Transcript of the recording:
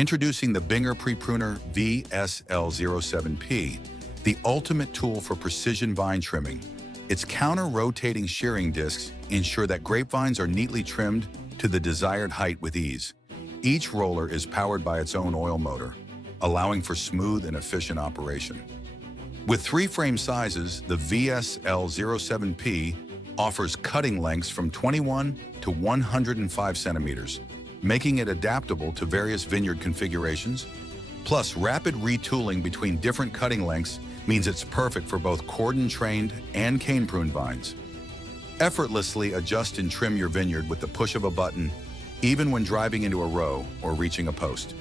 Introducing the BINGER Pre-Pruner VSL07P, the ultimate tool for precision vine trimming. Its counter-rotating shearing discs ensure that grapevines are neatly trimmed to the desired height with ease. Each roller is powered by its own oil motor, allowing for smooth and efficient operation. With 3 frame sizes, the VSL07P offers cutting lengths from 21 to 105 centimeters, making it adaptable to various vineyard configurations. Plus, rapid retooling between different cutting lengths means it's perfect for both cordon-trained and cane-pruned vines. Effortlessly adjust and trim your vineyard with the push of a button, even when driving into a row or reaching a post.